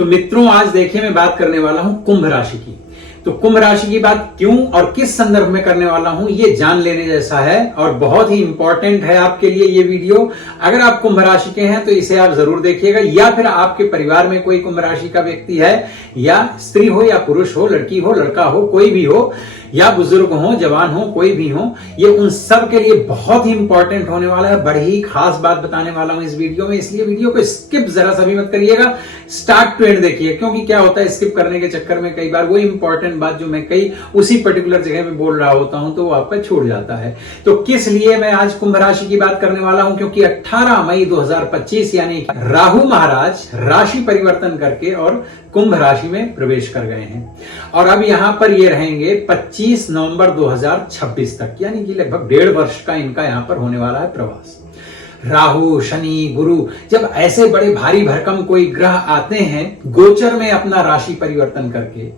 तो मित्रों, आज देखिए मैं बात करने वाला हूं कुंभ राशि की। तो कुंभ राशि की बात क्यों और किस संदर्भ में करने वाला हूं, ये जान लेने जैसा है और बहुत ही इंपॉर्टेंट है आपके लिए ये वीडियो। अगर आप कुंभ राशि के हैं तो इसे आप जरूर देखिएगा, या फिर आपके परिवार में कोई कुंभ राशि का व्यक्ति है, या स्त्री हो या पुरुष हो, लड़की हो लड़का हो, कोई भी हो, या बुजुर्ग हो जवान हो, कोई भी हो, ये उन सब के लिए बहुत ही इंपॉर्टेंट होने वाला है। बड़ी ही खास बात बताने वाला हूं इस वीडियो में, इसलिए वीडियो को स्किप जरा सा भी मत करिएगा, स्टार्ट टू एंड देखिए। क्योंकि क्या होता है, स्किप करने के चक्कर में कई बार वो इंपॉर्टेंट बात जो मैं कई उसी पर्टिकुलर जगह में बोल रहा होता हूं तो वो आपका छूट जाता है। तो किस लिए मैं आज कुंभ राशि की बात करने वाला हूं, क्योंकि 18 मई 2025 यानी राहु महाराज राशि परिवर्तन करके और कुंभ राशि में प्रवेश कर गए हैं और अब यहां पर ये रहेंगे 25 नवंबर 2026 तक, यानी कि लगभग 1.5 वर्ष का इनका यहां पर होने वाला है प्रवास। राहु, शनि, गुरु, जब ऐसे बड़े भारी भरकम कोई ग्रह आते हैं गोचर में अपना राशि परिवर्तन करके,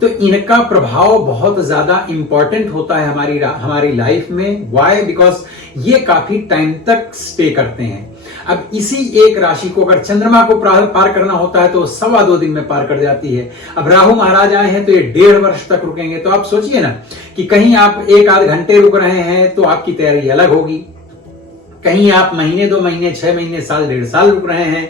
तो इनका प्रभाव बहुत ज्यादा इंपॉर्टेंट होता है हमारी लाइफ में। व्हाई? बिकॉज ये काफी टाइम तक स्टे करते हैं। अब इसी एक राशि को अगर चंद्रमा को पार करना होता है तो 2.25 दिन में पार कर जाती है। अब राहु महाराज आए हैं तो ये 1.5 वर्ष तक रुकेंगे। तो आप सोचिए ना कि कहीं आप 1-8 घंटे रुक रहे हैं तो आपकी तैयारी अलग होगी, कहीं आप महीने, 2 महीने, 6 महीने, साल, 1.5 साल रुक रहे हैं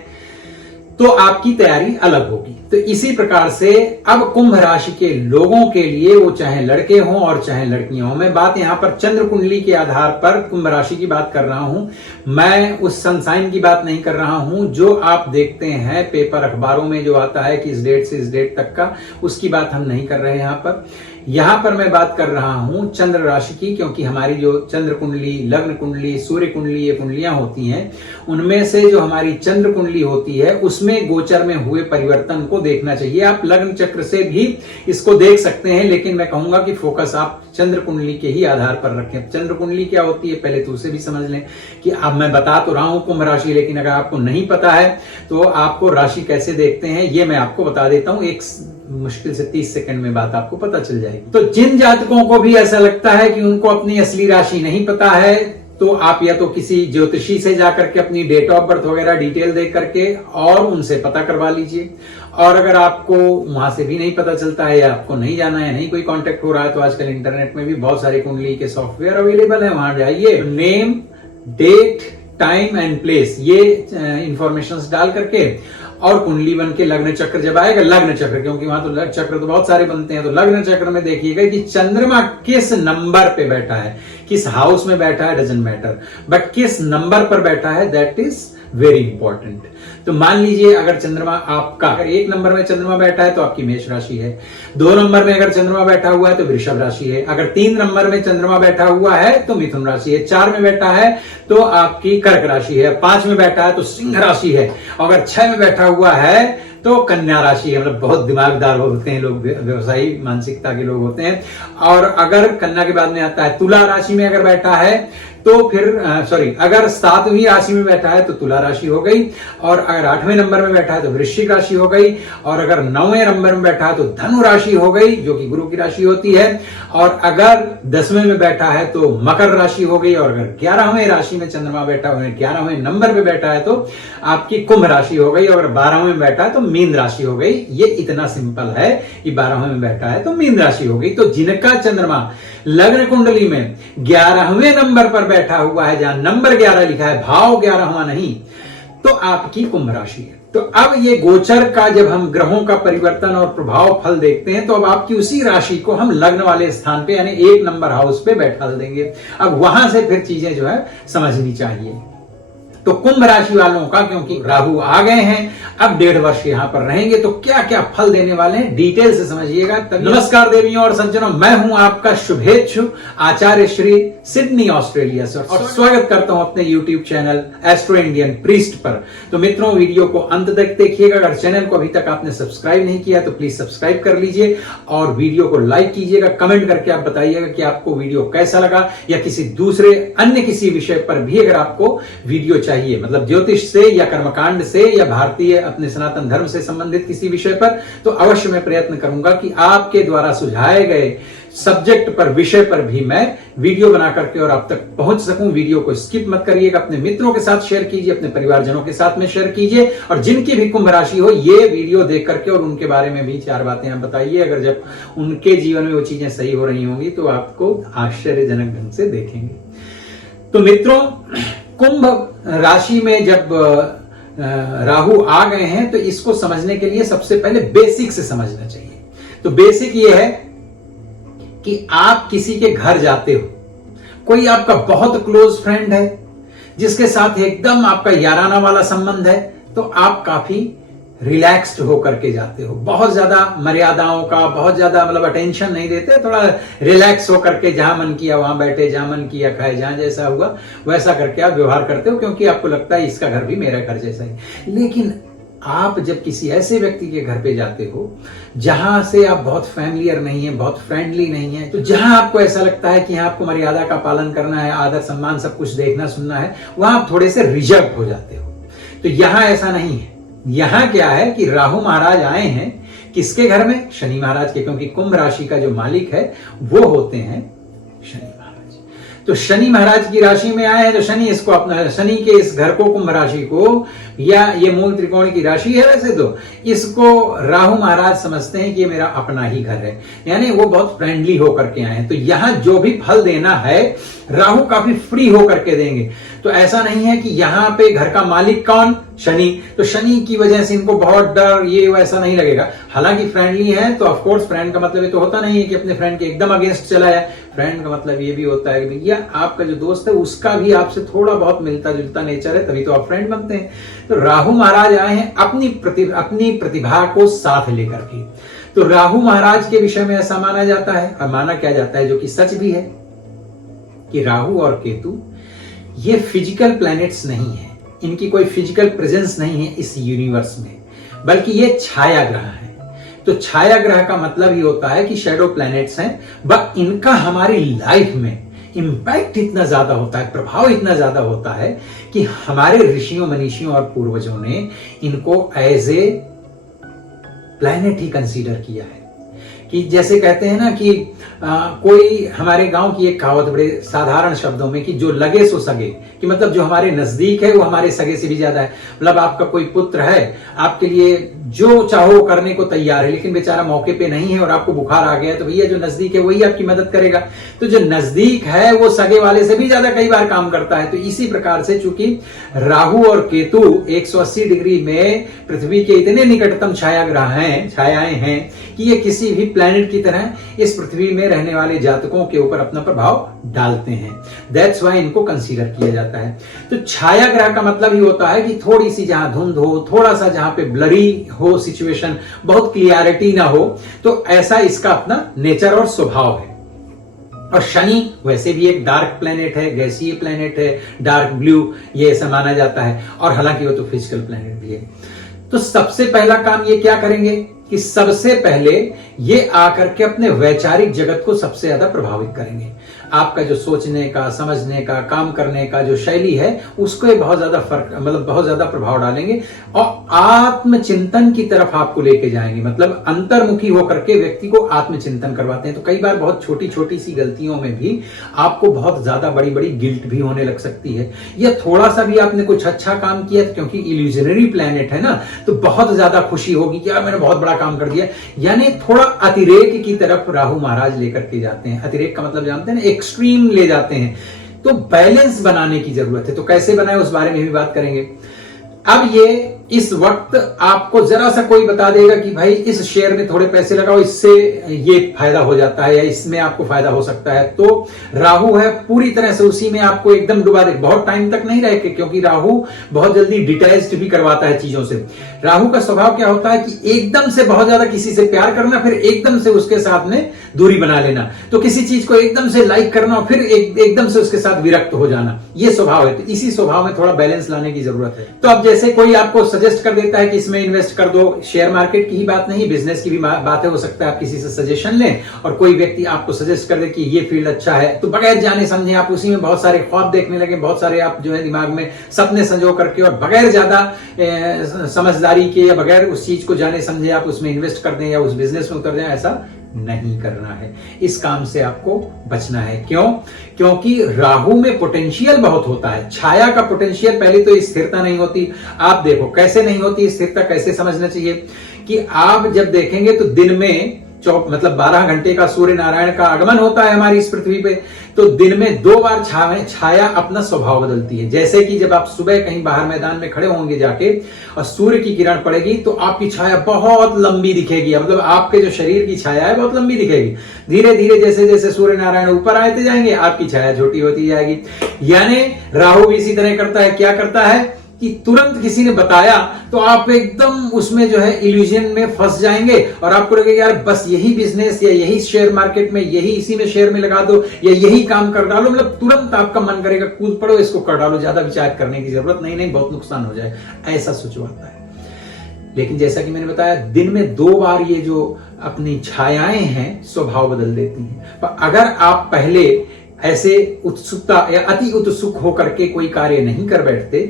तो आपकी तैयारी अलग होगी। तो इसी प्रकार से अब कुंभ राशि के लोगों के लिए, वो चाहे लड़के हों और चाहे लड़कियां हों, मैं बात यहां पर चंद्र कुंडली के आधार पर कुंभ राशि की बात कर रहा हूं, मैं उस सनसाइन की बात नहीं कर रहा हूं जो आप देखते हैं पेपर अखबारों में जो आता है कि इस डेट से इस डेट तक का, उसकी बात हम नहीं कर रहे हैं यहां पर मैं बात कर रहा हूं चंद्र राशि की। क्योंकि हमारी जो चंद्र कुंडली, लग्न कुंडली, सूर्य कुंडली, ये कुंडलियां होती हैं, उनमें से जो हमारी चंद्र कुंडली होती है उसमें गोचर में हुए परिवर्तन को देखना चाहिए। आप लग्न चक्र से भी इसको देख सकते हैं, लेकिन मैं कहूंगा कि फोकस आप चंद्र कुंडली के ही आधार पर रखें। चंद्र कुंडली क्या होती है पहले तो उसे भी समझ लें कि अब मैं बता तो रहा हूं कुंभ राशि, लेकिन अगर आपको नहीं पता है तो आपको राशि कैसे देखते हैं ये मैं आपको बता देता हूं। एक मुश्किल से 30 सेकंड में बात आपको पता चल जाएगी। तो जिन जातकों को भी ऐसा लगता है कि उनको अपनी असली राशि नहीं पता है, तो आप या तो किसी ज्योतिषी से जाकर के अपनी डेट ऑफ बर्थ वगैरह डिटेल दे करके और उनसे पता करवा लीजिए। और अगर आपको वहां से भी नहीं पता चलता है या आपको नहीं जाना है, नहीं कोई कांटेक्ट हो रहा है, तो आजकल इंटरनेट में भी बहुत सारे कुंडली के सॉफ्टवेयर अवेलेबल है, वहां जाइए, name, date, time and place, ये इंफॉर्मेशन डाल करके और कुंडली बन के लग्न चक्र जब आएगा, लग्न चक्र, क्योंकि वहां तो चक्र तो बहुत सारे बनते हैं, तो लग्न चक्र में देखिएगा कि चंद्रमा किस नंबर पे बैठा है, किस हाउस में बैठा है, डजंट मैटर, बट किस नंबर पर बैठा है, दैट इज वेरी इंपॉर्टेंट। तो मान लीजिए अगर चंद्रमा आपका, अगर 1 नंबर में चंद्रमा बैठा है तो आपकी मेष राशि है, 2 नंबर में अगर चंद्रमा बैठा हुआ है तो वृषभ राशि है, अगर 3 नंबर में चंद्रमा बैठा हुआ है तो मिथुन राशि है, 4 में बैठा है तो आपकी कर्क राशि है, 5 में बैठा है तो सिंह राशि है, और अगर 6 में बैठा हुआ है तो कन्या राशि है। मतलब बहुत दिमागदार होते हैं लोग, व्यवसायी मानसिकता के लोग होते हैं। और अगर कन्या के बाद में आता है तुला राशि में अगर बैठा है तो फिर अगर 7वीं राशि में बैठा है तो तुला राशि हो गई, और अगर 8वें नंबर में बैठा है तो वृश्चिक राशि हो गई, और अगर 9वें नंबर में बैठा है तो धनु राशि हो गई जो कि गुरु की राशि होती है, और अगर 10वें में बैठा है तो मकर राशि हो गई, और अगर 11वें राशि में चंद्रमा बैठा हुआ है, 11वें नंबर पे बैठा है तो आपकी कुंभ राशि हो गई, और अगर 12वें में बैठा है तो मीन राशि हो गई। ये इतना सिंपल है कि 12वें में बैठा है तो मीन राशि हो गई। तो जिनका चंद्रमा लग्न कुंडली में 11वें नंबर पर बैठा हुआ है, जहां नंबर 11 लिखा है, भाव 11वां नहीं, तो आपकी कुंभ राशि है। तो अब ये गोचर का जब हम ग्रहों का परिवर्तन और प्रभाव फल देखते हैं तो अब आपकी उसी राशि को हम लग्न वाले स्थान पे यानी 1 नंबर हाउस पे बैठा देंगे। अब वहां से फिर चीजें जो है समझनी चाहिए। तो कुंभ राशि वालों का, क्योंकि राहु आ गए हैं, अब 1.5 वर्ष यहां पर रहेंगे, तो क्या क्या फल देने वाले हैं डिटेल से समझिएगा। नमस्कार देवियों और सज्जनों, मैं हूं आपका शुभेच्छु आचार्य श्री, सिडनी ऑस्ट्रेलिया से, और स्वागत करता हूं अपने YouTube channel astro Indian priest पर। तो मित्रों, वीडियो को अंत तक देखिएगा। अगर चैनल को अभी तक आपने सब्सक्राइब नहीं किया तो प्लीज सब्सक्राइब कर लीजिए, और वीडियो को लाइक कीजिएगा, कमेंट करके आप बताइएगा कि आपको वीडियो कैसा लगा, या किसी दूसरे अन्य किसी विषय पर भी अगर आपको वीडियो चाहिए चाहिए, मतलब ज्योतिष से या कर्मकांड से या भारतीय अपने सनातन धर्म से संबंधित किसी विषय पर, तो अवश्य मैं प्रयत्न करूंगा कि आपके द्वारा सुझाए गए सब्जेक्ट पर, विषय पर भी मैं वीडियो बना करके और आप तक पहुंच सकूं। वीडियो को स्किप मत करिएगा, अपने मित्रों के साथ शेयर कीजिए, अपने परिवारजनों के साथ में शेयर कीजिए, और जिनकी भी कुंभ राशि हो ये वीडियो देख करके और उनके बारे में भी 4 बातें आप बताइए। अगर जब उनके जीवन में वो चीजें सही हो रही होंगी तो आपको आश्चर्यजनक ढंग से देखेंगे। तो मित्रों, कुंभ राशि में जब राहु आ गए हैं तो इसको समझने के लिए सबसे पहले बेसिक से समझना चाहिए। तो बेसिक ये है कि आप किसी के घर जाते हो, कोई आपका बहुत क्लोज फ्रेंड है जिसके साथ एकदम आपका याराना वाला संबंध है, तो आप काफी रिलैक्स्ड होकर के जाते हो, बहुत ज्यादा मर्यादाओं का, बहुत ज्यादा मतलब अटेंशन नहीं देते, थोड़ा रिलैक्स होकर के जहां मन किया वहां बैठे, जहां मन किया खाए, जहां जैसा हुआ वैसा करके आप व्यवहार करते हो, क्योंकि आपको लगता है इसका घर भी मेरा घर जैसा ही। लेकिन आप जब किसी ऐसे व्यक्ति के घर पे जाते हो जहां से आप बहुत फैमिलियर नहीं है, बहुत फ्रेंडली नहीं है, तो जहां आपको ऐसा लगता है कि यहां आपको मर्यादा का पालन करना है, आदर सम्मान सब कुछ देखना सुनना है, वहां आप थोड़े से रिजर्व हो जाते हो। तो यहां ऐसा नहीं है। यहां क्या है कि राहु महाराज आए हैं किसके घर में? शनि महाराज के, क्योंकि कुंभ राशि का जो मालिक है वो होते हैं शनि महाराज। तो शनि महाराज की राशि में आए हैं, तो शनि इसको अपना, शनि के इस घर को, कुंभ राशि को, या ये मूल त्रिकोण की राशि है वैसे तो, इसको राहु महाराज समझते हैं कि ये मेरा अपना ही घर है, यानी वो बहुत फ्रेंडली होकर के आए हैं। तो यहां जो भी फल देना है राहु काफी फ्री होकर के देंगे। तो ऐसा नहीं है कि यहां पे घर का मालिक कौन? शनि। तो शनि की वजह से इनको बहुत डर ये वैसा नहीं लगेगा। हालांकि फ्रेंडली है तो ऑफ कोर्स, फ्रेंड का मतलब ये तो होता नहीं है कि अपने फ्रेंड के एकदम अगेंस्ट चला जाए। फ्रेंड का मतलब ये भी होता है कि भैया आपका जो दोस्त है उसका भी आपसे थोड़ा बहुत मिलता जुलता नेचर है, तभी तो आप फ्रेंड बनते हैं। तो राहु महाराज आए हैं अपनी प्रतिभा को साथ लेकर के। तो राहु महाराज के विषय में ऐसा माना जाता है, और माना क्या जाता है, जो कि सच भी है, कि राहु और केतु ये फिजिकल प्लैनेट्स नहीं है, इनकी कोई फिजिकल प्रेजेंस नहीं है इस यूनिवर्स में, बल्कि ये छाया ग्रह है। तो छाया ग्रह का मतलब ही होता है कि शैडो प्लैनेट्स हैं, बट इनका हमारी लाइफ में इंपैक्ट इतना ज्यादा होता है, प्रभाव इतना ज्यादा होता है कि हमारे ऋषियों मनीषियों और पूर्वजों ने इनको एज ए प्लैनेट ही कंसीडर किया है। कि जैसे कहते हैं ना कि कोई, हमारे गांव की एक कहावत बड़े साधारण शब्दों में, कि जो लगे सो सगे, कि मतलब जो हमारे नजदीक है वो हमारे सगे से भी ज्यादा है। मतलब आपका कोई पुत्र है, आपके लिए जो चाहो करने को तैयार है, लेकिन बेचारा मौके पे नहीं है और आपको बुखार आ गया है, तो भैया जो नजदीक है वही आपकी मदद करेगा। तो जो नजदीक है वो सगे वाले से भी ज्यादा कई बार काम करता है। तो इसी प्रकार से चूंकि राहु और केतु 180 डिग्री में पृथ्वी के इतने निकटतम छायाएं हैं कि ये किसी भी प्लैनेट की तरह इस पृथ्वी में रहने वाले जातकों के ऊपर अपना प्रभाव डालते हैं। दैट्स वाई इनको कंसीडर किया जाता है। तो छाया ग्रह का मतलब ही होता है कि थोड़ी सी जहां धुंध हो, थोड़ा सा जहां पे ब्लरी हो सिचुएशन, बहुत क्लियरिटी ना हो, तो ऐसा इसका अपना नेचर और स्वभाव है। और शनि वैसे भी एक डार्क प्लैनेट है, गैसीय प्लैनेट है, डार्क ब्लू ये ऐसा माना जाता है, और हालांकि वो तो फिजिकल प्लैनेट भी है। तो सबसे पहला काम ये क्या करेंगे कि सबसे पहले ये आकर के अपने वैचारिक जगत को सबसे ज्यादा प्रभावित करेंगे। आपका जो सोचने का, समझने का, काम करने का जो शैली है उसको ये बहुत ज्यादा फर्क, मतलब बहुत ज्यादा प्रभाव डालेंगे, और आत्मचिंतन की तरफ आपको लेके जाएंगे। मतलब अंतर्मुखी होकर के व्यक्ति को आत्मचिंतन करवाते हैं। तो कई बार बहुत छोटी छोटी सी गलतियों में भी आपको बहुत ज्यादा बड़ी बड़ी गिल्ट भी होने लग सकती है, या थोड़ा सा भी आपने कुछ अच्छा काम किया, क्योंकि इल्यूजनरी प्लैनेट है ना, तो बहुत ज्यादा खुशी होगी कि यार मैंने बहुत बड़ा काम कर दिया। यानी थोड़ा अतिरेक की तरफ राहु महाराज लेकर के जाते हैं। अतिरेक का मतलब जानते हैं ना, एक्सट्रीम ले जाते हैं। तो बैलेंस बनाने की जरूरत है। तो कैसे बनाए उस बारे में भी बात करेंगे। अब ये इस वक्त आपको जरा सा कोई बता देगा कि भाई इस शेयर में थोड़े पैसे लगाओ, इससे ये फायदा हो जाता है या इसमें आपको फायदा हो सकता है, तो राहु है पूरी तरह से उसी में आपको एकदम डुबा दे। बहुत टाइम तक नहीं रहे, क्योंकि राहु बहुत जल्दी डिटैच्ड भी करवाता है चीजों से। राहु का स्वभाव क्या होता है कि एकदम से बहुत ज्यादा किसी से प्यार करना, फिर एकदम से उसके साथ में दूरी बना लेना। तो किसी चीज को एकदम से लाइक करना और फिर एकदम से उसके साथ विरक्त हो जाना, ये स्वभाव है। तो इसी स्वभाव में थोड़ा बैलेंस लाने की जरूरत है। तो अब जैसे कोई आपको सजेस्ट कर देता है कि इसमें इन्वेस्ट कर दो। शेयर मार्केट की ही बात नहीं, बिजनेस की भी बात है। हो सकता है आप किसी से सजेशन लें और कोई व्यक्ति आपको सजेस्ट कर दे कि ये फील्ड अच्छा है, तो बगैर जाने समझे आप उसी में बहुत सारे ख्वाब देखने लगे, बहुत सारे आप जो है दिमाग में सपने संजो करके और बगैर ज्यादा समझदारी के या बगैर उस चीज को जाने समझे आप उसमें इन्वेस्ट कर दें या उस बिजनेस में उतर जाए। ऐसा नहीं करना है, इस काम से आपको बचना है। क्यों? क्योंकि राहु में पोटेंशियल बहुत होता है, छाया का पोटेंशियल। पहले तो स्थिरता नहीं होती। आप देखो कैसे नहीं होती स्थिरता, कैसे समझना चाहिए कि आप जब देखेंगे तो दिन में मतलब 12 घंटे का सूर्य नारायण का आगमन होता है हमारी इस पृथ्वी पे, तो दिन में 2 बार छाया अपना स्वभाव बदलती है। जैसे कि जब आप सुबह कहीं बाहर मैदान में खड़े होंगे जाके और सूर्य की किरण पड़ेगी तो आपकी छाया बहुत लंबी दिखेगी, मतलब आपके जो शरीर की छाया है बहुत लंबी दिखेगी। धीरे धीरे जैसे जैसे सूर्य नारायण ऊपर आते जाएंगे आपकी छाया छोटी होती जाएगी। यानी राहु भी इसी तरह करता है। क्या करता है कि तुरंत किसी ने बताया तो आप एकदम उसमें जो है इल्यूजन में फंस जाएंगे और आपको लगेगा यार बस यही बिजनेस या यही शेयर मार्केट में यही इसी में शेयर में लगा दो या यही काम कर डालो, मतलब तुरंत आपका मन करेगा कूद पड़ो इसको कर डालो, ज्यादा विचार करने की जरूरत नहीं, बहुत नुकसान हो जाए, ऐसा सोचवाता है। लेकिन जैसा कि मैंने बताया दिन में 2 बार ये जो अपनी छायाएं हैं स्वभाव बदल देती हैं। पर अगर आप पहले ऐसे उत्सुकता या अति उत्सुक होकर के कोई कार्य नहीं कर बैठते,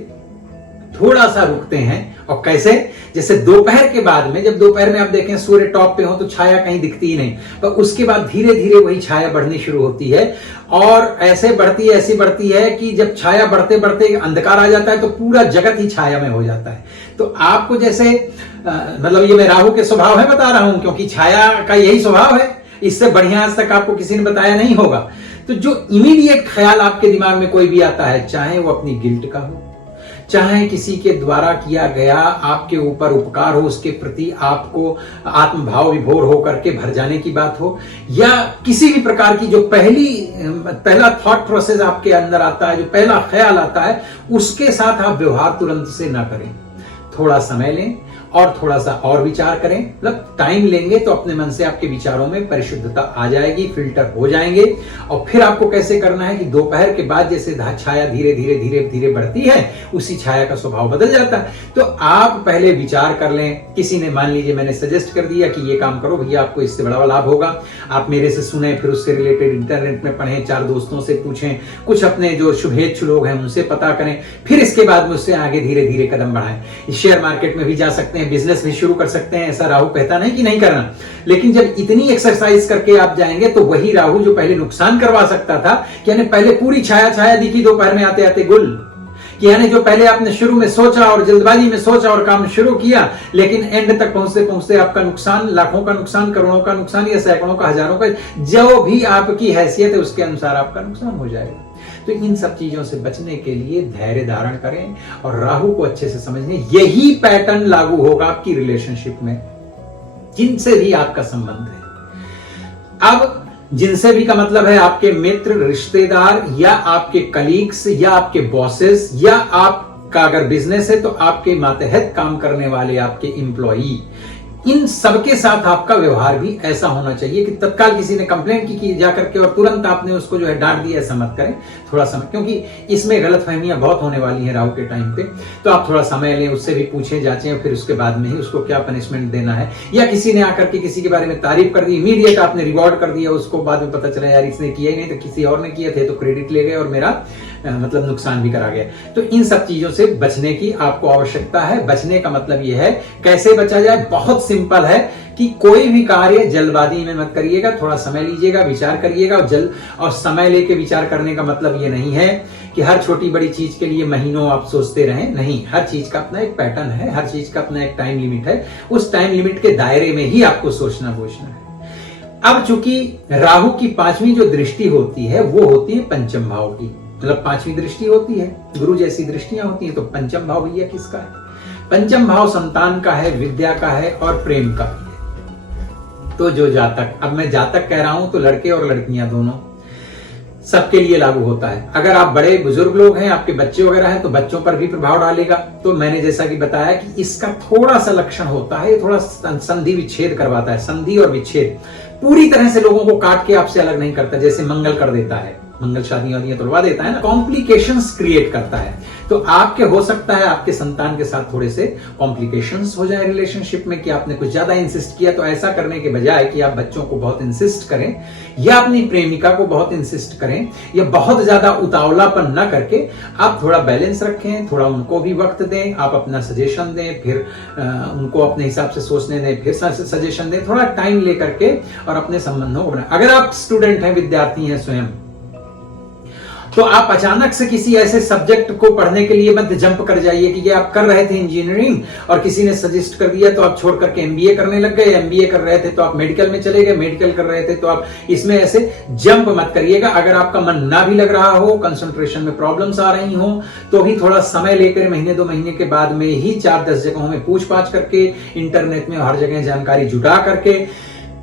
थोड़ा सा रुकते हैं, और कैसे, जैसे दोपहर के बाद में, जब दोपहर में आप देखें सूर्य टॉप पे हो तो छाया कहीं दिखती ही नहीं, पर उसके बाद धीरे धीरे वही छाया बढ़नी शुरू होती है और ऐसे बढ़ती है, ऐसी बढ़ती है कि जब छाया बढ़ते बढ़ते अंधकार आ जाता है तो पूरा जगत ही छाया में हो जाता है। तो आपको जैसे मतलब ये मैं राहु के स्वभाव है बता रहा हूं क्योंकि छाया का यही स्वभाव है, इससे बढ़िया आज तक आपको किसी ने बताया नहीं होगा। तो जो इमीडिएट ख्याल आपके दिमाग में कोई भी आता है, चाहे वो अपनी गिल्ट का हो, चाहे किसी के द्वारा किया गया आपके ऊपर उपकार हो, उसके प्रति आपको आत्मभाव विभोर होकर के भर जाने की बात हो, या किसी भी प्रकार की जो पहला थॉट प्रोसेस आपके अंदर आता है, जो पहला ख्याल आता है, उसके साथ आप व्यवहार तुरंत से ना करें। थोड़ा समय लें और थोड़ा सा और विचार करें, मतलब टाइम लेंगे तो अपने मन से आपके विचारों में परिशुद्धता आ जाएगी, फिल्टर हो जाएंगे। और फिर आपको कैसे करना है कि दोपहर के बाद जैसे छाया धीरे धीरे धीरे धीरे बढ़ती है, उसी छाया का स्वभाव बदल जाता है। तो आप पहले विचार कर लें, किसी ने मान लीजिए मैंने सजेस्ट कर दिया कि ये काम करो भैया, आपको इससे बड़ा लाभ होगा, आप मेरे से सुने, फिर उससे रिलेटेड इंटरनेट में पढ़ें, 4 दोस्तों से पूछें, कुछ अपने जो शुभेच्छु लोग हैं उनसे पता करें, फिर इसके बाद में उससे आगे धीरे धीरे कदम बढ़ाएं। शेयर मार्केट में भी जा सकते हैं, बिजनेस भी शुरू कर सकते हैं, ऐसा राहु कहता नहीं कि नहीं करना, लेकिन जब इतनी एक्सरसाइज करके आप जाएंगे तो वही राहु जो पहले नुकसान करवा सकता था, यानी पहले पूरी छाया दिखी दोपहर में आते आते गुल, यानी जो पहले आपने शुरू में सोचा और जल्दबाजी में सोचा और काम शुरू किया, लेकिन एंड तक पहुंचते पहुंचते आपका नुकसान, लाखों का नुकसान, करोड़ों का नुकसान या सैकड़ों का, हजारों का, जो भी आपकी हैसियत है उसके अनुसार आपका नुकसान हो जाएगा। तो इन सब चीजों से बचने के लिए धैर्य धारण करें और राहु को अच्छे से समझें। यही पैटर्न लागू होगा आपकी रिलेशनशिप में, जिनसे भी आपका संबंध है। अब जिनसे भी का मतलब है आपके मित्र, रिश्तेदार, या आपके कलीग्स, या आपके बॉसेस, या आपका अगर बिजनेस है तो आपके मातहत काम करने वाले आपके एम्प्लॉई, इन सबके साथ आपका व्यवहार भी ऐसा होना चाहिए कि तत्काल किसी ने कंप्लेंट की जाकर के और तुरंत आपने उसको जो है डांट दिया, ऐसा मत करें। थोड़ा समय, क्योंकि इसमें गलतफहमियां बहुत होने वाली हैं राहु के टाइम पे, तो आप थोड़ा समय लें, उससे भी पूछें जांचें और फिर उसके बाद में ही उसको क्या पनिशमेंट देना है। या किसी ने आकर के किसी के बारे में तारीफ कर दी, इमीडिएट आपने रिवॉर्ड कर दिया उसको, बाद में पता चला यार इसने किया ही नहीं तो किसी और ने किए थे, तो क्रेडिट ले गए और मेरा मतलब नुकसान भी करा गया। तो इन सब चीजों से बचने की आपको आवश्यकता है। बचने का मतलब यह है, कैसे बचा जाए, बहुत सिंपल है कि कोई भी कार्य जल्दबाजी में मत करिएगा, थोड़ा समय लीजिएगा, विचार करिएगा। और समय लेके विचार करने का मतलब ये नहीं है कि हर छोटी बड़ी चीज के लिए महीनों आप सोचते रहें, नहीं, हर चीज का अपना एक पैटर्न है, हर चीज का अपना एक टाइम लिमिट है, उस टाइम लिमिट के दायरे में ही आपको सोचना है। अब चूंकि राहु की 5वीं जो दृष्टि होती है वो होती है पंचम भाव की, मतलब 5वीं दृष्टि होती है, गुरु जैसी दृष्टियां होती हैं। तो पंचम भाव भैया किसका है? पंचम भाव संतान का है, विद्या का है और प्रेम का भी है। तो जो जातक, अब मैं जातक कह रहा हूं तो लड़के और लड़कियां दोनों सबके लिए लागू होता है। अगर आप बड़े बुजुर्ग लोग हैं, आपके बच्चे वगैरह हैं, तो बच्चों पर भी प्रभाव डालेगा। तो मैंने जैसा कि बताया कि इसका थोड़ा सा लक्षण होता है, ये थोड़ा संधि विच्छेद करवाता है। संधि और विच्छेद पूरी तरह से लोगों को काट के आपसे अलग नहीं करता, जैसे मंगल कर देता है, मंगल शादियां तुड़वा देता है ना, कॉम्प्लिकेशंस क्रिएट करता है। तो आपके हो सकता है आपके संतान के साथ थोड़े से कॉम्प्लिकेशंस हो जाए रिलेशनशिप में, कि आपने कुछ ज्यादा इंसिस्ट किया। तो ऐसा करने के बजाय कि आप बच्चों को बहुत इंसिस्ट करें या अपनी प्रेमिका को बहुत इंसिस्ट करें या बहुत ज्यादा उतावलापन न करके आप थोड़ा बैलेंस रखें, थोड़ा उनको भी वक्त दें, आप अपना सजेशन दें, फिर उनको अपने हिसाब से सोचने दें, फिर सजेशन दें, थोड़ा टाइम लेकर के और अपने संबंधों को बनाएं। अगर आप स्टूडेंट हैं, विद्यार्थी हैं स्वयं, तो आप अचानक से किसी ऐसे सब्जेक्ट को पढ़ने के लिए मत जंप कर जाइए कि ये आप कर रहे थे इंजीनियरिंग और किसी ने सजेस्ट कर दिया तो आप छोड़ करके एमबीए करने लग गए, एमबीए कर रहे थे तो आप मेडिकल में चले गए, मेडिकल कर रहे थे तो आप इसमें ऐसे जंप मत करिएगा। अगर आपका मन ना भी लग रहा हो, कंसंट्रेशन में प्रॉब्लम्स आ रही हो, तो भी थोड़ा समय लेकर महीने 2 महीने के बाद में ही 4-10 जगहों में पूछ पाछ करके, इंटरनेट में हर जगह जानकारी जुटा करके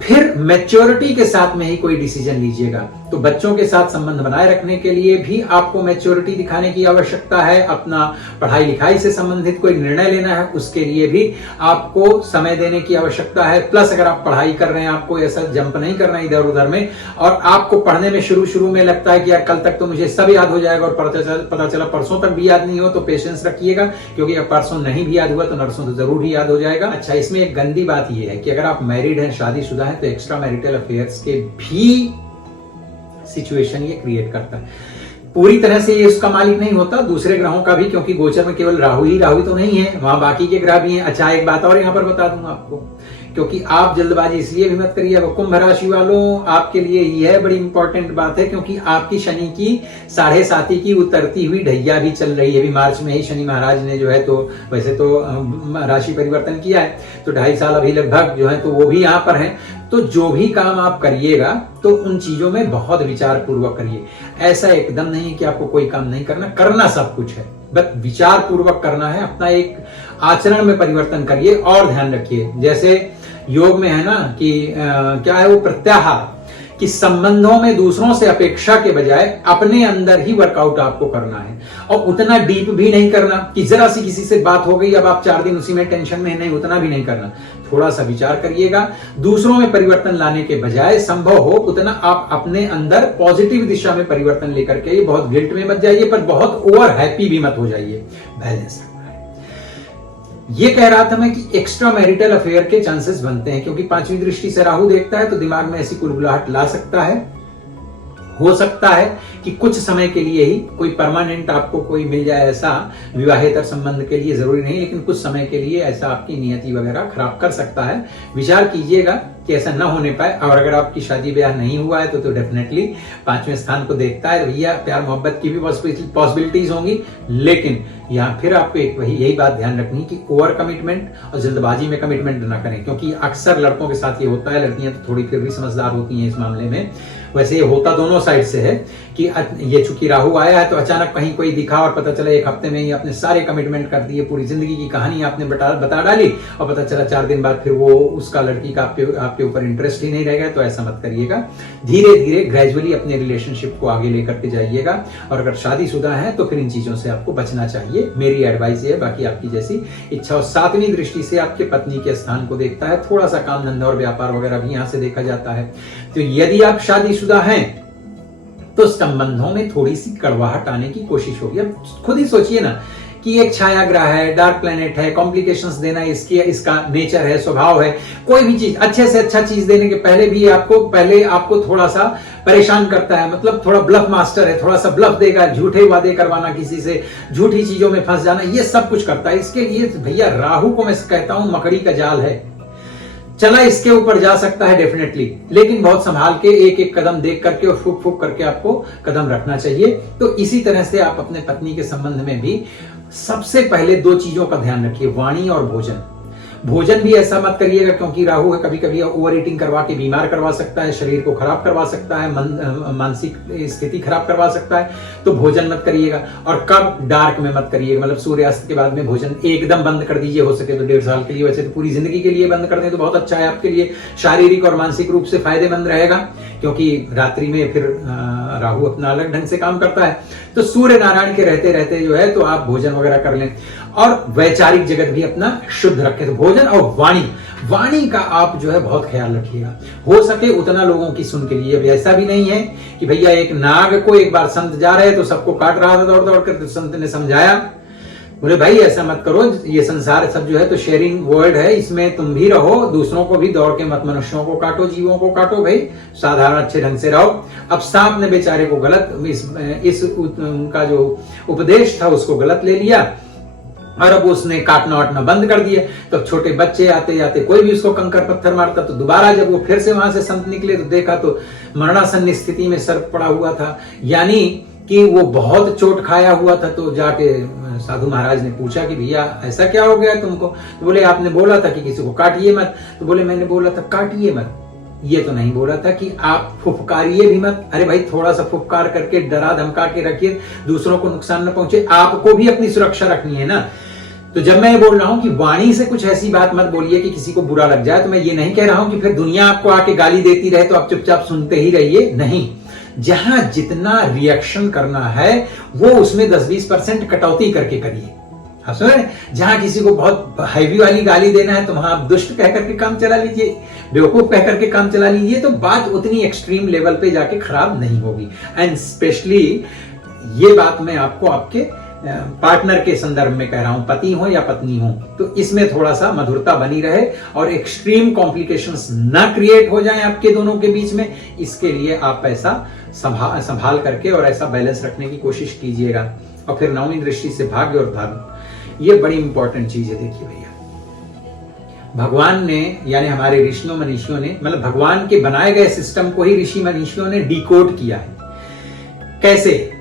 फिर मैच्योरिटी के साथ में ही कोई डिसीजन लीजिएगा। तो बच्चों के साथ संबंध बनाए रखने के लिए भी आपको मैच्योरिटी दिखाने की आवश्यकता है। अपना पढ़ाई लिखाई से संबंधित कोई निर्णय लेना है, उसके लिए भी आपको समय देने की आवश्यकता है। प्लस अगर आप पढ़ाई कर रहे हैं, आपको ऐसा जंप नहीं करना इधर उधर में, और आपको पढ़ने में शुरू में लगता है कि यार कल तक तो मुझे सब याद हो जाएगा और पता चला परसों तक भी याद नहीं हो, तो पेशेंस रखिएगा, क्योंकि अगर परसों नहीं भी याद हुआ तो नरसों तो जरूर ही याद हो जाएगा। अच्छा, इसमें एक गंदी बात यह है कि अगर आप मैरिड हैं, शादीशुदा है, तो एक्स्ट्रा मैरिटल अफेयर्स के भी सिचुएशन ये क्रिएट करता है। पूरी तरह से ये उसका मालिक नहीं होता, दूसरे ग्रहों का भी, क्योंकि गोचर में केवल राहु तो नहीं है, वहां बाकी के ग्रह भी हैं। अच्छा, एक बात और यहां पर बता दूं आपको, क्योंकि आप जल्दबाजी इसलिए भी मत करिए। कुंभ राशि वालों, आपके लिए यह बड़ी इंपॉर्टेंट बात है, क्योंकि आपकी शनि की 7.5 की उतरती हुई ढैया भी चल रही है। अभी मार्च में ही शनि महाराज ने जो है, तो वैसे तो राशि परिवर्तन किया है, तो 2.5 साल अभी लगभग जो है तो वो भी यहाँ पर है। तो जो भी काम आप करिएगा तो उन चीजों में बहुत विचार पूर्वक करिए। ऐसा एकदम नहीं कि आपको कोई काम नहीं करना सब कुछ है, बस विचार पूर्वक करना है। अपना एक आचरण में परिवर्तन करिए और ध्यान रखिए, जैसे योग में है ना कि क्या है वो प्रत्याहार, कि संबंधों में दूसरों से अपेक्षा के बजाय अपने अंदर ही वर्कआउट आपको करना है, और उतना डीप भी नहीं करना कि जरा सी किसी से बात हो गई अब आप 4 दिन उसी में टेंशन में, नहीं, उतना भी नहीं करना। थोड़ा सा विचार करिएगा, दूसरों में परिवर्तन लाने के बजाय संभव हो उतना आप अपने अंदर पॉजिटिव दिशा में परिवर्तन लेकर के, बहुत गिल्ट में मत जाइए पर बहुत ओवर हैप्पी भी मत हो जाइए, बैलेंस। ये कह रहा था मैं कि एक्स्ट्रा मैरिटल अफेयर के चांसेस बनते हैं, क्योंकि 5वीं दृष्टि से राहु देखता है, तो दिमाग में ऐसी कुलबुलाहट ला सकता है। हो सकता है कि कुछ समय के लिए ही कोई परमानेंट आपको कोई मिल जाए, ऐसा विवाहेतर संबंध के लिए जरूरी नहीं, लेकिन कुछ समय के लिए ऐसा आपकी नियति वगैरह खराब कर सकता है। विचार कीजिएगा कि ऐसा ना होने पाए। और अगर आपकी शादी ब्याह नहीं हुआ है तो डेफिनेटली 5वें स्थान को देखता है, भैया प्यार मोहब्बत की भी पॉसिबिलिटीज होंगी, लेकिन यहाँ फिर आपको यही बात ध्यान रखनी कि ओवर कमिटमेंट और जल्दबाजी में कमिटमेंट ना करें, क्योंकि अक्सर लड़कों के साथ ये होता है। लड़कियां तो थोड़ी फिर भी समझदार होती हैं इस मामले में, वैसे ये होता दोनों साइड से है कि ये चूंकि राहु आया है तो अचानक कहीं कोई दिखा और पता चला 1 हफ्ते में ही आपने सारे कमिटमेंट कर दिए, पूरी जिंदगी की कहानी आपने बता डाली, और पता चला 4 दिन बाद फिर वो उसका लड़की का आपके ऊपर इंटरेस्ट ही नहीं रहेगा। तो ऐसा मत करिएगा, धीरे धीरे ग्रेजुअली अपने रिलेशनशिप को आगे लेकर के जाइएगा। और अगर शादीशुदा है तो फिर इन चीजों से आपको बचना चाहिए, मेरी एडवाइस है, बाकी आपकी जैसी इच्छा। और 7वीं दृष्टि से आपके पत्नी के स्थान को देखता है, थोड़ा सा काम धंधा और व्यापार वगैरह भी यहां से देखा जाता है। तो यदि आप शादीशुदा हैं तो संबंधों में थोड़ी सी कड़वाहट आने की कोशिश होगी। अब खुद ही सोचिए ना कि एक छाया ग्रह है, डार्क प्लेनेट है, कॉम्प्लिकेशंस देना इसका नेचर है, स्वभाव है। कोई भी चीज अच्छे से अच्छा चीज देने के पहले भी आपको थोड़ा सा परेशान करता है, मतलब थोड़ा ब्लफ मास्टर है, थोड़ा सा ब्लफ देगा, झूठे वादे करवाना, किसी से झूठी चीजों में फंस जाना, ये सब कुछ करता है। इसके लिए भैया राहु को मैं कहता हूं मकड़ी का जाल है, चला इसके ऊपर जा सकता है डेफिनेटली, लेकिन बहुत संभाल के एक कदम देख करके और फूक फूक करके आपको कदम रखना चाहिए। तो इसी तरह से आप अपने पत्नी के संबंध में भी सबसे पहले 2 चीजों का ध्यान रखिए, वाणी और भोजन। भोजन भी ऐसा मत करिएगा, क्योंकि राहु है, कभी कभी ओवर ईटिंग करवा के बीमार करवा सकता है, शरीर को खराब करवा सकता है, मानसिक स्थिति खराब करवा सकता है। तो भोजन मत करिएगा। और कब? डार्क में मत करिएगा, मतलब सूर्यास्त के बाद में भोजन एकदम बंद कर दीजिए, हो सके तो 1.5 साल के लिए, वैसे तो पूरी जिंदगी के लिए बंद कर दें तो बहुत अच्छा है आपके लिए, शारीरिक और मानसिक रूप से फायदेमंद रहेगा, क्योंकि रात्रि में फिर राहु अपना अलग ढंग से काम करता है। तो सूर्य नारायण के रहते रहते जो है तो आप भोजन वगैरह कर लें, और वैचारिक जगत भी अपना शुद्ध रखें। तो भोजन और वाणी का आप जो है बहुत ख्याल रखिएगा, हो सके उतना लोगों की सुन के लिए। ऐसा भी नहीं है कि भैया एक नाग को एक बार संत जा रहे तो सबको काट रहा था दौड़ दौड़ कर, तो संत ने समझाया, बोले भाई ऐसा मत करो, ये संसार सब जो है तो शेयरिंग वर्ल्ड है, इसमें तुम भी रहो, दूसरों को भी दौड़ के मत, मनुष्यों को काटो, जीवों को काटो, भाई साधारण अच्छे ढंग से रहो। अब सांप ने बेचारे को गलत इस उनका जो उपदेश था उसको गलत ले लिया और अब उसने काटना वाटना बंद कर दिया। तो छोटे बच्चे आते जाते कोई भी उसको कंकर पत्थर मारता, तो दोबारा जब वो फिर से वहां से संत निकले तो देखा तो मरणासन्न स्थिति में सर्प पड़ा हुआ था, यानी कि वो बहुत चोट खाया हुआ था। तो जाके साधु महाराज ने पूछा कि भैया ऐसा क्या हो गया तुमको? तो बोले आपने बोला था कि किसी को काटिए मत। तो बोले मैंने बोला था काटिए मत, ये तो नहीं बोला था कि आप फुफकारिए भी मत। अरे भाई थोड़ा सा फुफकार करके डरा धमका के रखिए, दूसरों को नुकसान न पहुंचे, आपको भी अपनी सुरक्षा रखनी है ना। तो जब मैं ये बोल रहा हूं कि वाणी से कुछ ऐसी बात मत बोलिए कि किसी को बुरा लग जाए, तो मैं ये नहीं कह रहा हूं कि फिर दुनिया आपको आके गाली देती रहे तो आप चुपचाप सुनते ही रहिए, नहीं। जहां जितना रिएक्शन करना है वो उसमें 10-20% कटौती करके करिए। आप सुन रहे हैं, जहां किसी को बहुत हैवी वाली गाली देना है तो वहां आप दुष्ट कह करके काम चला लीजिए, बेवकूफ कह करके काम चला लीजिए, तो बात उतनी एक्सट्रीम लेवल पे जाके खराब नहीं होगी। एंड स्पेशली ये बात मैं आपको आपके पार्टनर के संदर्भ में कह रहा हूं, पति हो या पत्नी हो, तो इसमें थोड़ा सा मधुरता बनी रहे और एक्सट्रीम कॉम्प्लिकेशंस ना क्रिएट हो जाएं आपके दोनों के बीच में। इसके लिए आप ऐसा संभाल करके और ऐसा बैलेंस रखने की कोशिश कीजिएगा। और फिर नौवीं दृष्टि से भाग्य और धर्म, ये बड़ी इंपॉर्टेंट चीज है। देखिए भैया, भगवान ने यानी हमारे ऋषियों मनीषियों ने, मतलब भगवान के बनाए गए सिस्टम को ही ऋषि मनीषियों ने डिकोड किया है। कैसे?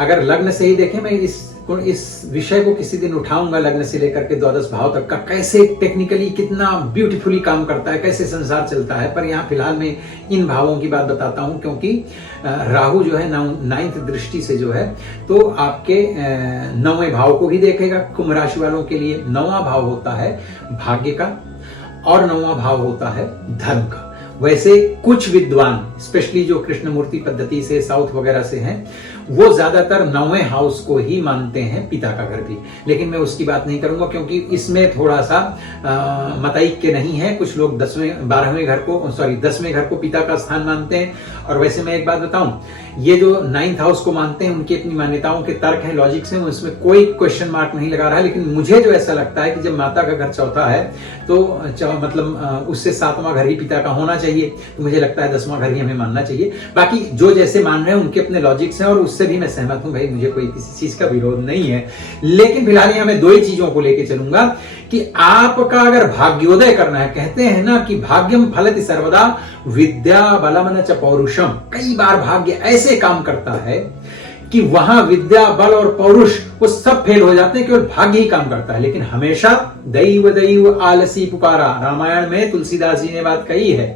अगर लग्न से ही देखें, मैं इस विषय को किसी दिन उठाऊंगा, लग्न से लेकर के द्वादश भाव तक का कैसे टेक्निकली कितना ब्यूटीफुली काम करता है, कैसे संसार चलता है। पर यहाँ फिलहाल मैं इन भावों की बात बताता हूं क्योंकि राहु जो है 9th दृष्टि से जो है तो आपके 9वें भाव को भी देखेगा। कुंभ राशि वालों के लिए 9वां भाव होता है भाग्य का और 9वां भाव होता है धर्म का। वैसे कुछ विद्वान स्पेशली जो कृष्णमूर्ति पद्धति से साउथ वगैरह से हैं, वो ज्यादातर 9वें हाउस को ही मानते हैं, पिता का घर भी। लेकिन मैं उसकी बात नहीं करूंगा क्योंकि इसमें थोड़ा सा मतैक्य नहीं है। कुछ लोग 10वें घर को पिता का स्थान मानते हैं। और वैसे मैं एक बात बताऊं, ये जो 9th हाउस को मानते हैं उनकी अपनी मान्यताओं के तर्क है, लॉजिक्स हैं, उसमें कोई क्वेश्चन मार्क नहीं लगा रहा है। लेकिन मुझे जो ऐसा लगता है कि जब माता का घर चौथा है तो मतलब उससे 7वां घर ही पिता का होना चाहिए, तो मुझे लगता है 10वां घर ही हमें मानना चाहिए। बाकी जो जैसे मान रहे हैं उनके अपने लॉजिक्स हैं और उससे भी मैं सहमत हूं, भाई मुझे कोई किसी चीज का विरोध नहीं है। लेकिन फिलहाल यहां मैं 2 ही चीजों को लेकर चलूंगा कि आपका अगर भाग्योदय करना है, कहते हैं ना कि भाग्यम फलति सर्वदा विद्या बलम न च पौरुषम। कई बार भाग्य ऐसे काम करता है कि वहां विद्या बल और पौरुष वो सब फेल हो जाते हैं, केवल भाग्य ही काम करता है। लेकिन हमेशा दैव दैव आलसी पुकारा, रामायण में तुलसीदास जी ने बात कही है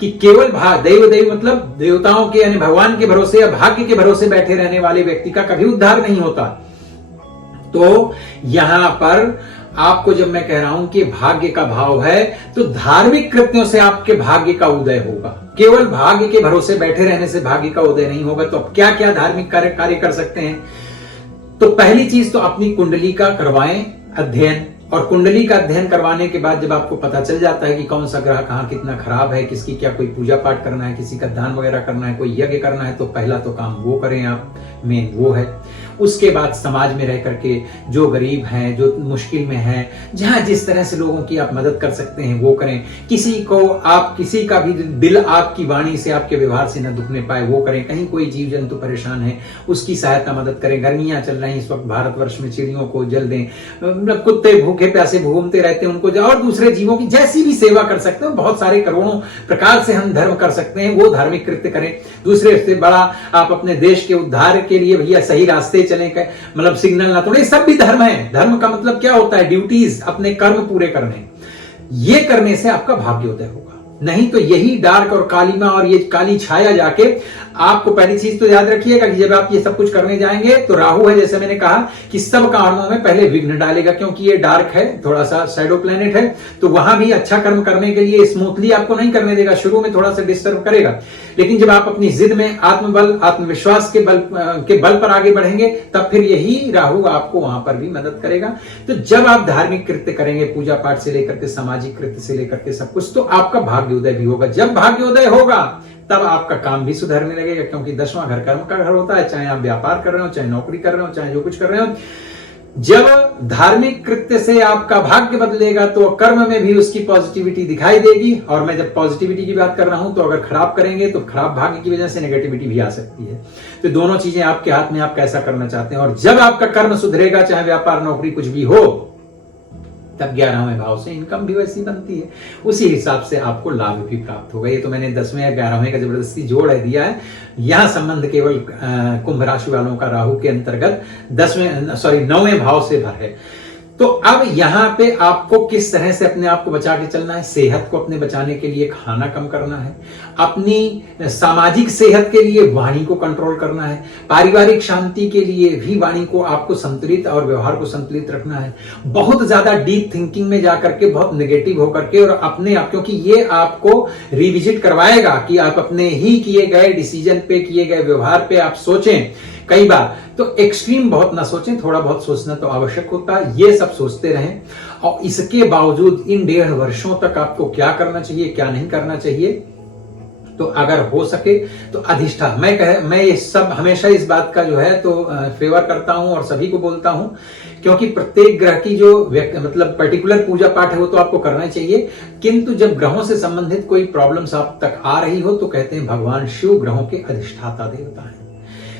कि केवल दैव मतलब देवताओं के यानी भगवान के भरोसे या भाग्य के भरोसे बैठे रहने वाले व्यक्ति का कभी उद्धार नहीं होता। तो यहां पर आपको जब मैं कह रहा हूं कि भाग्य का भाव है तो धार्मिक कृत्यों से आपके भाग्य का उदय होगा। केवल भाग्य के भरोसे बैठे रहने से भाग्य का उदय नहीं होगा। तो अब क्या क्या धार्मिक कार्य कर सकते हैं? तो पहली चीज तो अपनी कुंडली का करवाएं अध्ययन। और कुंडली का अध्ययन करवाने के बाद जब आपको पता चल जाता है कि कौन सा ग्रह कहां कितना खराब है, किसकी क्या कोई पूजा पाठ करना है, किसी का दान वगैरह करना है, कोई यज्ञ करना है, तो पहला तो काम वो करें आप, मेन वो है। उसके बाद समाज में रह करके जो गरीब हैं, जो मुश्किल में हैं, जहां जिस तरह से लोगों की आप मदद कर सकते हैं वो करें। किसी का भी दिल आपकी वाणी से, आपके व्यवहार से न दुखने पाए वो करें। कहीं कोई जीव जंतु परेशान है उसकी सहायता मदद करें। गर्मियां चल रही इस वक्त भारतवर्ष में, चिड़ियों को जल दें, कुत्ते भूखे प्यासे घूमते रहते हैं उनको, और दूसरे जीवों की जैसी भी सेवा कर सकते हैं, बहुत सारे करोड़ों प्रकार से हम धर्म कर सकते हैं, वो धार्मिक कृत्य करें। दूसरे से बड़ा आप अपने देश के उद्धार के लिए भैया सही रास्ते चलें, मतलब सिग्नल ना तोड़े, सब भी धर्म है। धर्म का मतलब क्या होता है? ड्यूटीज, अपने कर्म पूरे करने। ये करने से आपका भाग्योदय होगा। नहीं तो यही डार्क और कालीमा और ये काली छाया जाके आपको, पहली चीज तो याद रखिएगा कि जब आप ये सब कुछ करने जाएंगे तो राहु है, जैसे मैंने कहा कि सब कामों में पहले विघ्न डालेगा, क्योंकि ये डार्क है, थोड़ा सा शैडो प्लेनेट है, तो वहां भी अच्छा कर्म करने के लिए स्मूथली आपको नहीं करने देगा, शुरू में थोड़ा सा डिस्टर्ब करेगा। लेकिन जब आप अपनी जिद में आत्मबल, आत्मविश्वास के बल पर आगे बढ़ेंगे, तब फिर यही राहु आपको वहां पर भी मदद करेगा। तो जब आप धार्मिक कृत्य करेंगे, पूजा पाठ से लेकर के सामाजिक कृत्य से लेकर के सब कुछ, तो आपका भाग्योदय भी होगा। जब भाग्योदय होगा तब आपका काम भी सुधरने लगेगा, क्योंकि 10वां घर कर्म का घर होता है, चाहे आप व्यापार कर रहे हो, चाहे नौकरी कर रहे हो, चाहे जो कुछ कर रहे हो। जब धार्मिक कृत्य से आपका भाग्य बदलेगा तो कर्म में भी उसकी पॉजिटिविटी दिखाई देगी। और मैं जब पॉजिटिविटी की बात कर रहा हूं तो अगर खराब करेंगे तो खराब भाग्य की वजह से नेगेटिविटी भी आ सकती है। तो दोनों चीजें आपके हाथ में, आप कैसा करना चाहते हैं। और जब आपका कर्म सुधरेगा, चाहे व्यापार नौकरी कुछ भी हो, तब 11वें भाव से इनकम भी वैसी बनती है, उसी हिसाब से आपको लाभ भी प्राप्त होगा। ये तो मैंने 10वें या 11वें का जबरदस्ती जोड़ है दिया है। यह संबंध केवल कुंभ राशि वालों का राहु के अंतर्गत 9वें भाव से भर है। तो अब यहां पे आपको किस तरह से अपने आप को बचा के चलना है। सेहत को अपने बचाने के लिए खाना कम करना है, अपनी सामाजिक सेहत के लिए वाणी को कंट्रोल करना है, पारिवारिक शांति के लिए भी वाणी को आपको संतुलित और व्यवहार को संतुलित रखना है। बहुत ज्यादा डीप थिंकिंग में जाकर के, बहुत नेगेटिव होकर के और अपने आप, क्योंकि ये आपको रिविजिट करवाएगा कि आप अपने ही किए गए डिसीजन पे, किए गए व्यवहार पे आप सोचें। कई बार तो एक्सट्रीम बहुत ना सोचें, थोड़ा बहुत सोचना तो आवश्यक होता है। ये सब सोचते रहें। और इसके बावजूद इन 1.5 वर्षों तक आपको क्या करना चाहिए, क्या नहीं करना चाहिए, तो अगर हो सके तो अधिष्ठान, मैं ये सब हमेशा इस बात का जो है तो फेवर करता हूं और सभी को बोलता हूं, क्योंकि प्रत्येक ग्रह की जो मतलब पर्टिकुलर पूजा पाठ है वो तो आपको करना चाहिए। किंतु जब ग्रहों से संबंधित कोई प्रॉब्लम्स आप तक आ रही हो तो कहते हैं भगवान शिव ग्रहों के अधिष्ठाता देवता है।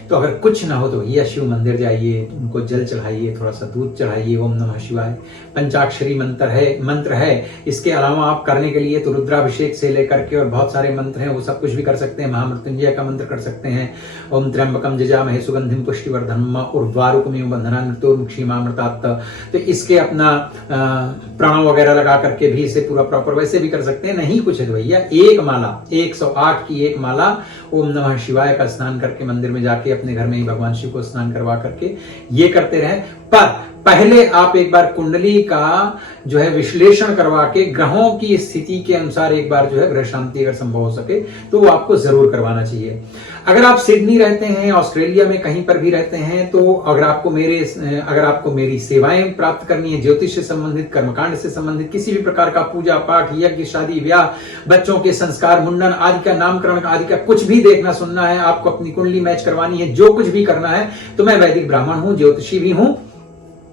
तो अगर कुछ ना हो तो भैया शिव मंदिर जाइए, उनको जल चढ़ाइए, थोड़ा सा दूध चढ़ाइए, ओम नमः शिवाय, पंचाक्षरी मंत्र है। इसके अलावा आप करने के लिए तो रुद्राभिषेक से लेकर के और बहुत सारे मंत्र हैं, वो सब कुछ भी कर सकते हैं। महामृत्युंजय का मंत्र कर सकते हैं, ओम त्र्यंबकम जजामहे सुगंधिम पुष्टिवर्धनम उर्वारुकमिव बंधनान् मृत्योर्मुक्षीमामृतात्। तो इसके अपना प्रणव वगैरह लगा करके भी इसे पूरा प्रॉपर वैसे भी कर सकते हैं। नहीं कुछ है तो भैया एक माला, 108 की एक माला ओम नमः शिवाय का स्नान करके मंदिर में जाके अपने घर में ही भगवान शिव को स्नान करवा करके ये करते रहें। पर पहले आप एक बार कुंडली का जो है विश्लेषण करवा के ग्रहों की स्थिति के अनुसार एक बार जो है ग्रह शांति अगर संभव हो सके तो वो आपको जरूर करवाना चाहिए। अगर आप सिडनी रहते हैं, ऑस्ट्रेलिया में कहीं पर भी रहते हैं, तो अगर आपको मेरी सेवाएं प्राप्त करनी है, ज्योतिष से संबंधित, कर्मकांड से संबंधित, किसी भी प्रकार का पूजा पाठ, यज्ञ, शादी ब्याह, बच्चों के संस्कार, मुंडन आदि का, नामकरण आदि का कुछ भी देखना सुनना है, आपको अपनी कुंडली मैच करवानी है, जो कुछ भी करना है, तो मैं वैदिक ब्राह्मण हूं, ज्योतिषी भी हूं,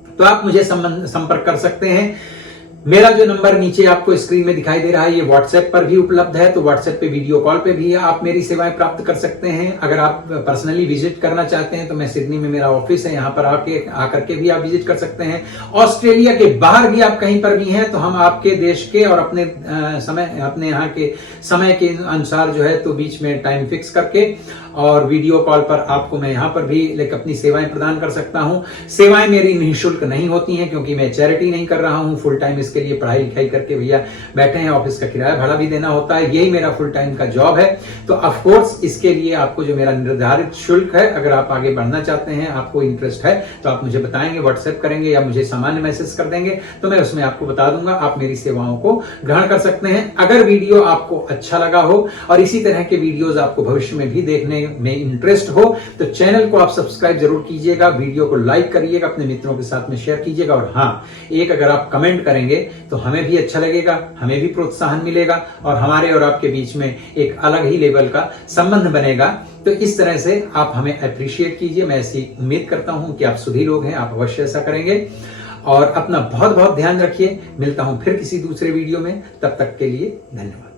तो आप मुझे संपर्क कर सकते हैं। मेरा जो नंबर नीचे आपको स्क्रीन में दिखाई दे रहा है ये व्हाट्सएप पर भी उपलब्ध है, तो व्हाट्सएप पे वीडियो कॉल पे भी आप मेरी सेवाएं प्राप्त कर सकते हैं। अगर आप पर्सनली विजिट करना चाहते हैं तो मैं सिडनी में मेरा ऑफिस है, यहाँ पर आकर के भी आप विजिट कर सकते हैं। ऑस्ट्रेलिया के बाहर भी आप कहीं पर भी हैं तो हम आपके देश के और अपने यहाँ के समय के अनुसार जो है तो बीच में टाइम फिक्स करके और वीडियो कॉल पर आपको मैं यहाँ पर भी अपनी सेवाएं प्रदान कर सकता हूं। सेवाएं मेरी निःशुल्क नहीं होती हैं, क्योंकि मैं चैरिटी नहीं कर रहा हूं। फुल टाइम इसके लिए पढ़ाई लिखाई करके भैया बैठे हैं, ऑफिस का किराया भाड़ा भी देना होता है, यही मेरा फुल टाइम का जॉब है। तो ऑफ कोर्स इसके लिए आपको जो मेरा निर्धारित शुल्क है, अगर आप आगे बढ़ना चाहते हैं, आपको इंटरेस्ट है, तो आप मुझे बताएंगे, व्हाट्सएप करेंगे या मुझे सामान्य मैसेज कर देंगे, तो मैं उसमें आपको बता दूंगा, आप मेरी सेवाओं को ग्रहण कर सकते हैं। अगर वीडियो आपको अच्छा लगा हो और इसी तरह के वीडियोज आपको भविष्य में भी देखने में इंटरेस्ट हो तो चैनल को आप सब्सक्राइब जरूर कीजिएगा, वीडियो को लाइक करिएगा, अपने मित्रों के साथ में शेयर कीजिएगा। और हाँ, एक अगर आप कमेंट करेंगे तो हमें भी अच्छा लगेगा, हमें भी प्रोत्साहन मिलेगा और हमारे और आपके बीच में एक अलग ही लेवल का संबंध बनेगा। तो इस तरह से आप हमें अप्रिशिएट कीजिए। मैं ऐसी उम्मीद करता हूं कि आप सभी लोग हैं, आप अवश्य ऐसा करेंगे। और अपना बहुत बहुत ध्यान रखिए। मिलता हूं फिर किसी दूसरे वीडियो में, तब तक के लिए धन्यवाद।